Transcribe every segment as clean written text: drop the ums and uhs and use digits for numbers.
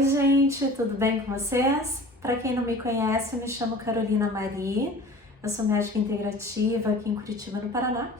Oi, gente, tudo bem com vocês? Para quem não me conhece, eu me chamo Carolina Mari, eu sou médica integrativa aqui em Curitiba, no Paraná.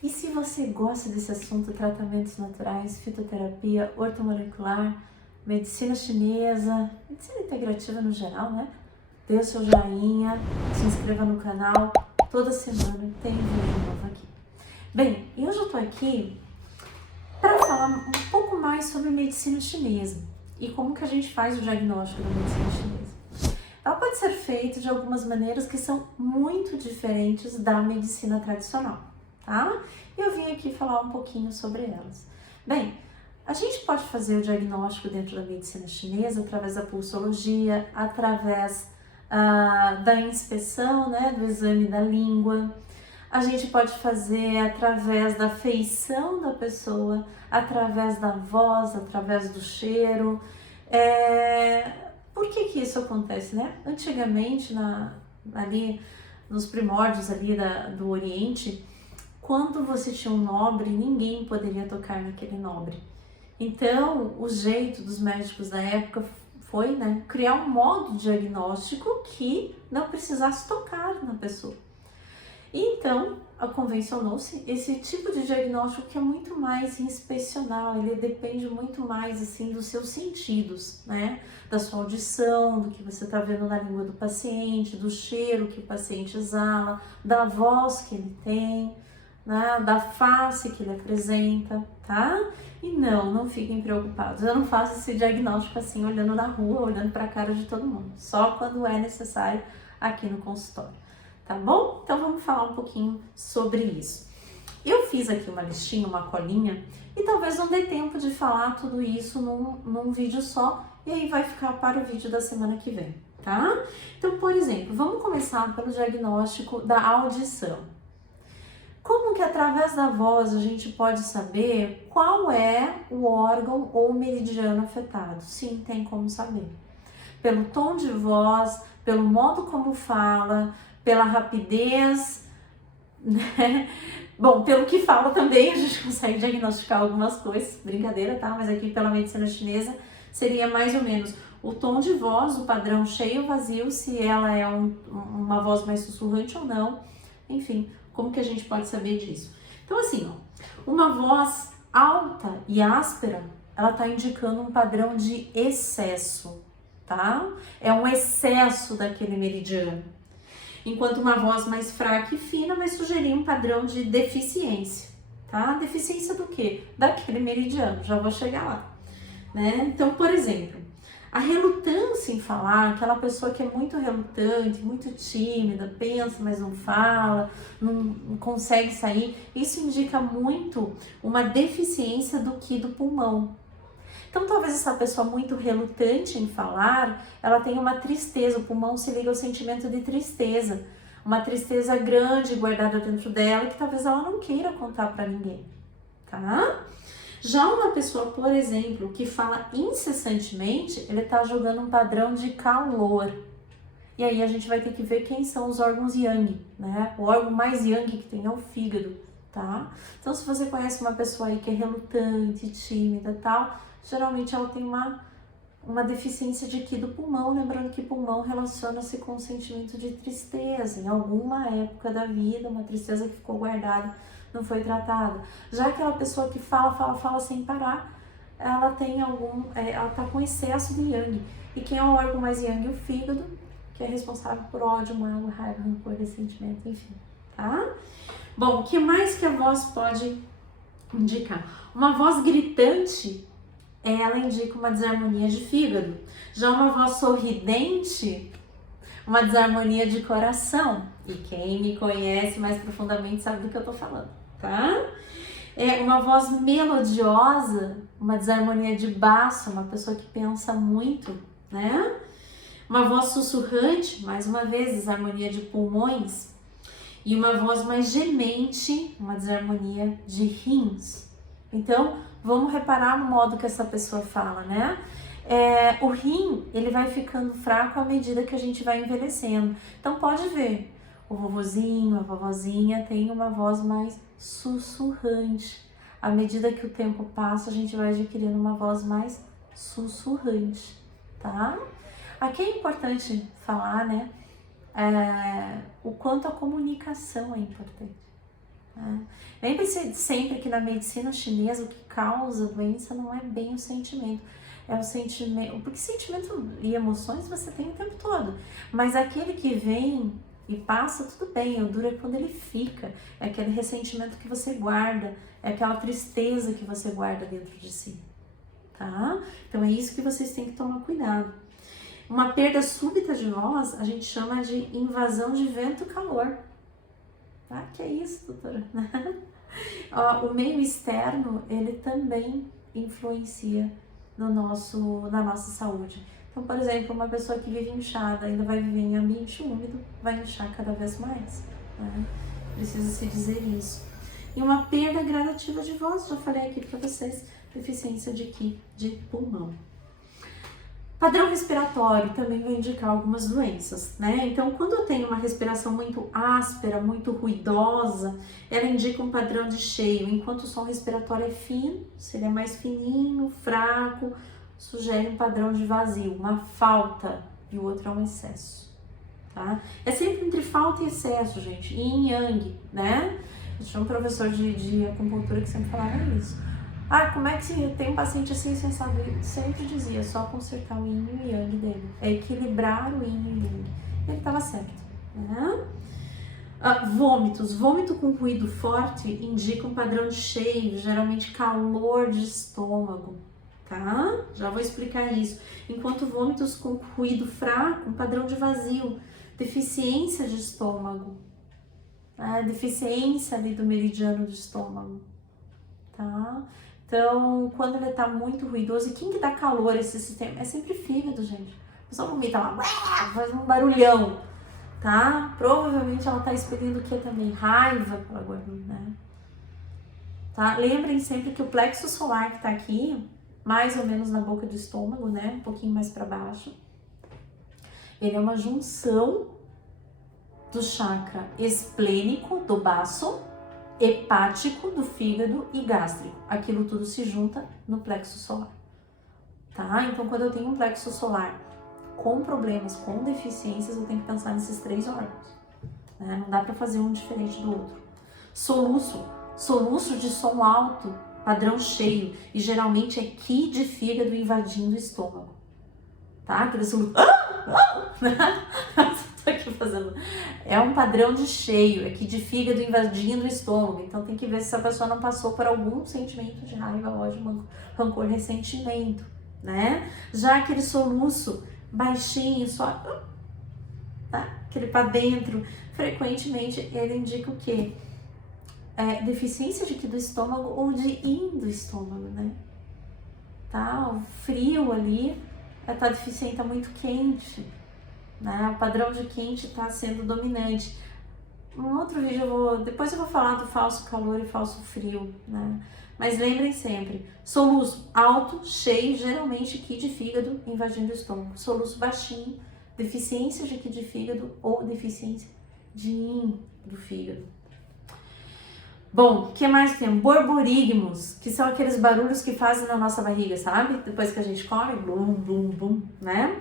E se você gosta desse assunto, tratamentos naturais, fitoterapia, ortomolecular, medicina chinesa, medicina integrativa no geral, né? Dê o seu joinha, se inscreva no canal, toda semana tem vídeo novo aqui. Bem, e hoje eu tô aqui para falar um pouco mais sobre medicina chinesa e como que a gente faz o diagnóstico da medicina chinesa. Ela pode ser feita de algumas maneiras que são muito diferentes da medicina tradicional, tá? E eu vim aqui falar um pouquinho sobre elas. Bem, a gente pode fazer o diagnóstico dentro da medicina chinesa através da pulsologia, através da inspeção, né, do exame da língua. A gente pode fazer através da feição da pessoa, através da voz, através do cheiro. Por que isso acontece, né? Antigamente, ali nos primórdios ali do Oriente, quando você tinha um nobre, ninguém poderia tocar naquele nobre. Então, o jeito dos médicos da época foi, né, criar um modo diagnóstico que não precisasse tocar na pessoa. Então, convencionou-se esse tipo de diagnóstico que é muito mais inspecional, ele depende muito mais, assim, dos seus sentidos, né? Da sua audição, do que você está vendo na língua do paciente, do cheiro que o paciente exala, da voz que ele tem, né? Da face que ele apresenta, tá? E não fiquem preocupados, eu não faço esse diagnóstico assim, olhando na rua, olhando para a cara de todo mundo, só quando é necessário aqui no consultório. Tá bom? Então vamos falar um pouquinho sobre isso. Eu fiz aqui uma listinha, uma colinha, e talvez não dê tempo de falar tudo isso num vídeo só, e aí vai ficar para o vídeo da semana que vem, tá? Então, por exemplo, vamos começar pelo diagnóstico da audição. Como que através da voz a gente pode saber qual é o órgão ou meridiano afetado? Sim, tem como saber. Pelo tom de voz, pelo modo como fala, pela rapidez, né? Bom, pelo que fala também a gente consegue diagnosticar algumas coisas, brincadeira, tá? Mas aqui pela medicina chinesa seria mais ou menos o tom de voz, o padrão cheio ou vazio, se ela é uma voz mais sussurrante ou não, enfim, como que a gente pode saber disso? Então assim, ó, uma voz alta e áspera, ela tá indicando um padrão de excesso, tá? É um excesso daquele meridiano. Enquanto uma voz mais fraca e fina vai sugerir um padrão de deficiência, tá? Deficiência do quê? Daquele meridiano, já vou chegar lá, né? Então, por exemplo, a relutância em falar, aquela pessoa que é muito relutante, muito tímida, pensa, mas não fala, não consegue sair, isso indica muito uma deficiência do pulmão. Então, talvez essa pessoa muito relutante em falar, ela tenha uma tristeza, o pulmão se liga ao sentimento de tristeza, uma tristeza grande guardada dentro dela que talvez ela não queira contar para ninguém, tá? Já uma pessoa, por exemplo, que fala incessantemente, ele tá jogando um padrão de calor. E aí a gente vai ter que ver quem são os órgãos yang, né? O órgão mais yang que tem é o fígado, tá? Então, se você conhece uma pessoa aí que é relutante, tímida e tal, geralmente ela tem uma deficiência de qi do pulmão, lembrando que pulmão relaciona-se com o sentimento de tristeza, em alguma época da vida, uma tristeza que ficou guardada, não foi tratada. Já aquela pessoa que fala sem parar, ela tem ela tá com excesso de yang. E quem é o órgão mais yang? O fígado, que é responsável por ódio, mágoa, raiva, rancor, ressentimento, enfim, tá? Bom, o que mais que a voz pode indicar? Uma voz gritante, ela indica uma desarmonia de fígado. Já uma voz sorridente, uma desarmonia de coração. E quem me conhece mais profundamente sabe do que eu tô falando, tá? Uma voz melodiosa, uma desarmonia de baço, uma pessoa que pensa muito, né? Uma voz sussurrante, mais uma vez, desarmonia de pulmões. E uma voz mais gemente, uma desarmonia de rins. Então, vamos reparar no modo que essa pessoa fala, né? O rim, ele vai ficando fraco à medida que a gente vai envelhecendo. Então, pode ver, o vovozinho, a vovozinha tem uma voz mais sussurrante. À medida que o tempo passa, a gente vai adquirindo uma voz mais sussurrante, tá? Aqui é importante falar, né, o quanto a comunicação é importante. Né? Lembre-se sempre que na medicina chinesa o que causa doença não é bem o sentimento, é o sentimento, porque sentimento e emoções você tem o tempo todo, mas aquele que vem e passa, tudo bem, o duro é quando ele fica, é aquele ressentimento que você guarda, é aquela tristeza que você guarda dentro de si, tá? Então é isso que vocês têm que tomar cuidado. Uma perda súbita de voz, a gente chama de invasão de vento e calor. Ah, que é isso, doutora? O meio externo, ele também influencia na nossa saúde. Então, por exemplo, uma pessoa que vive inchada, ainda vai viver em ambiente úmido, vai inchar cada vez mais. Né? Precisa se dizer isso. E uma perda gradativa de voz, já falei aqui para vocês, deficiência de pulmão. Padrão respiratório também vai indicar algumas doenças, né? Então, quando eu tenho uma respiração muito áspera, muito ruidosa, ela indica um padrão de cheio, enquanto o som respiratório é fino, se ele é mais fininho, fraco, sugere um padrão de vazio, uma falta, e o outro é um excesso, tá? É sempre entre falta e excesso, gente, yin e yang, né? Eu tinha um professor de acupuntura que sempre falava isso. Ah, como é que se tem um paciente assim sensado? Ele sempre dizia, só consertar o yin e o yang dele. É equilibrar o yin e o yang. Ele estava certo, né? Vômitos. Vômito com ruído forte indica um padrão de cheio, geralmente calor de estômago, tá? Já vou explicar isso. Enquanto vômitos com ruído fraco, um padrão de vazio, deficiência de estômago, deficiência ali do meridiano do estômago, tá? Então, quando ele tá muito ruidoso, e quem que dá calor esse sistema? É sempre fígado, gente. A pessoa vomita lá, faz um barulhão, tá? Provavelmente ela tá expelindo o que também? Raiva pela gordura, né? Tá? Lembrem sempre que o plexo solar que tá aqui, mais ou menos na boca do estômago, né? Um pouquinho mais para baixo, ele é uma junção do chakra esplênico, do baço, hepático, do fígado e gástrico. Aquilo tudo se junta no plexo solar, tá? Então, quando eu tenho um plexo solar com problemas, com deficiências, eu tenho que pensar nesses 3 órgãos, né? Não dá para fazer um diferente do outro. Soluço de som alto, padrão cheio, e geralmente é qi de fígado invadindo o estômago, tá? Aquele soluço... Aqui fazendo. É um padrão de cheio, aqui de fígado invadindo o estômago. Então tem que ver se essa pessoa não passou por algum sentimento de raiva, ódio, rancor, ressentimento, né? Já aquele soluço baixinho, só, tá? Aquele para dentro, frequentemente ele indica o quê? Deficiência de qi do estômago ou de yin do estômago, né? Tá? O frio ali, tá deficiente, tá muito quente. Né? O padrão de quente está sendo dominante. Um outro vídeo depois eu vou falar do falso calor e falso frio, né? Mas lembrem sempre, soluço alto, cheio, geralmente qi de fígado invadindo o estômago. Soluço baixinho, deficiência de qi de fígado ou deficiência de yin do fígado. Bom, o que mais tem? Borborigmos, que são aqueles barulhos que fazem na nossa barriga, sabe? Depois que a gente come, blum, blum, blum, né?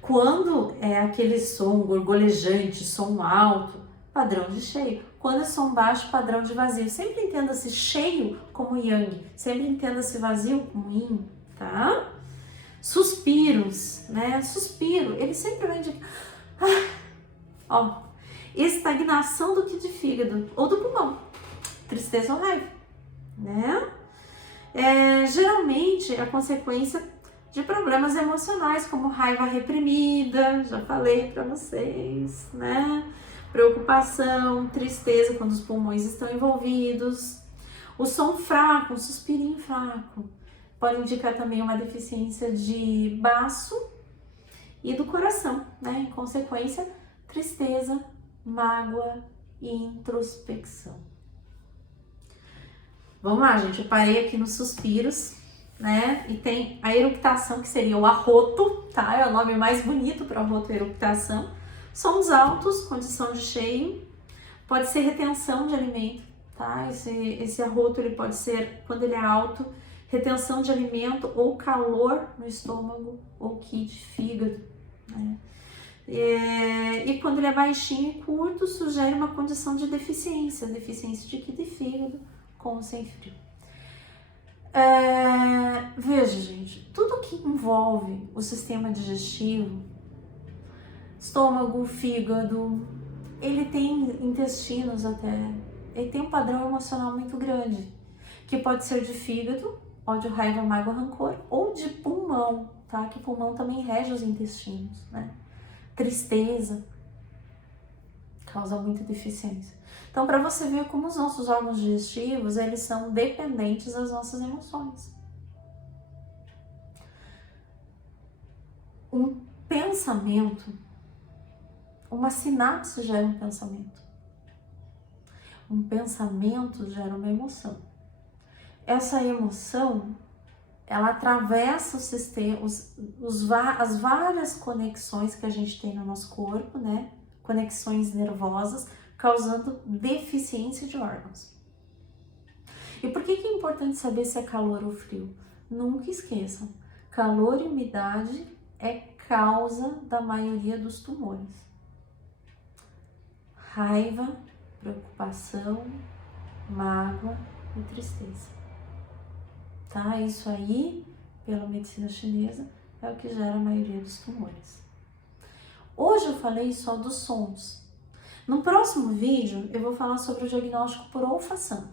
Quando é aquele som gorgolejante, som alto, padrão de cheio. Quando é som baixo, padrão de vazio. Sempre entenda-se cheio como yang, sempre entenda-se vazio como yin, tá? Suspiros, né? Suspiro, ele sempre vem de... estagnação do qi de fígado ou do pulmão. Tristeza ou raiva, né? Geralmente a consequência de problemas emocionais, como raiva reprimida, já falei para vocês, né? Preocupação, tristeza quando os pulmões estão envolvidos. O som fraco, um suspirinho fraco, pode indicar também uma deficiência de baço e do coração, né? Em consequência, tristeza, mágoa e introspecção. Vamos lá, gente, eu parei aqui nos suspiros, né? E tem a eructação, que seria o arroto, tá? É o nome mais bonito para arroto, eructação. Sons altos, condição de cheio, pode ser retenção de alimento, tá? Esse arroto, ele pode ser, quando ele é alto, retenção de alimento ou calor no estômago ou kit fígado, né? E quando ele é baixinho e curto, sugere uma condição de deficiência de ki de fígado com ou sem frio. Veja, gente, tudo que envolve o sistema digestivo, estômago, fígado, ele tem intestinos até, ele tem um padrão emocional muito grande, que pode ser de fígado, ódio, raiva, mágoa, rancor, ou de pulmão, tá? Que o pulmão também rege os intestinos, né? Tristeza causa muita deficiência. Então, para você ver como os nossos órgãos digestivos, eles são dependentes das nossas emoções. Um pensamento, uma sinapse gera um pensamento. Um pensamento gera uma emoção. Essa emoção, ela atravessa o sistema, as várias conexões que a gente tem no nosso corpo, né? Conexões nervosas, causando deficiência de órgãos. E por que é importante saber se é calor ou frio? Nunca esqueçam, calor e umidade é causa da maioria dos tumores. Raiva, preocupação, mágoa e tristeza. Tá? Isso aí, pela medicina chinesa, é o que gera a maioria dos tumores. Hoje eu falei só dos sons. No próximo vídeo eu vou falar sobre o diagnóstico por olfação,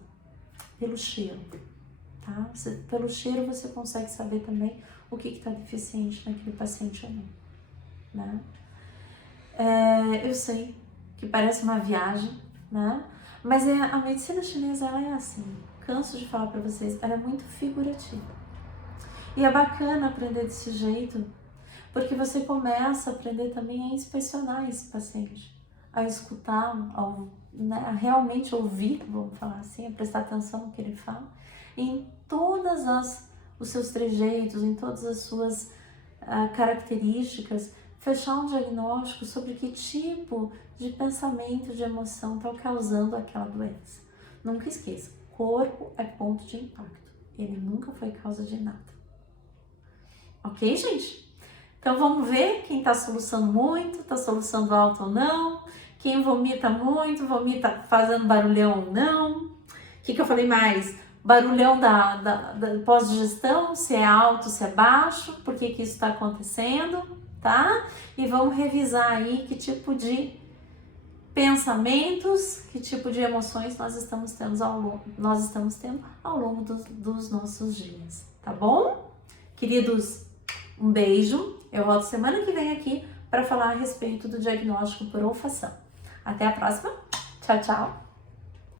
pelo cheiro, tá? Pelo cheiro você consegue saber também o que está deficiente naquele paciente ou não, né? Eu sei que parece uma viagem, né? Mas a medicina chinesa, ela é assim, canso de falar para vocês, ela é muito figurativa. E é bacana aprender desse jeito, porque você começa a aprender também a inspecionar esse paciente, a escutá-lo, a realmente ouvir, vamos falar assim, a prestar atenção no que ele fala, em todas os seus trejeitos, em todas as suas características, fechar um diagnóstico sobre que tipo de pensamento, de emoção está causando aquela doença. Nunca esqueça, corpo é ponto de impacto, ele nunca foi causa de nada. Ok, gente? Então vamos ver quem está soluçando muito, está soluçando alto ou não, quem vomita muito, vomita fazendo barulhão ou não. O que eu falei mais? Barulhão da pós-digestão, se é alto, se é baixo, por que isso está acontecendo, tá? E vamos revisar aí que tipo de pensamentos, que tipo de emoções nós estamos tendo ao longo dos nossos dias, tá bom? Queridos, um beijo. Eu volto semana que vem aqui para falar a respeito do diagnóstico por olfação. Até a próxima. Tchau, tchau.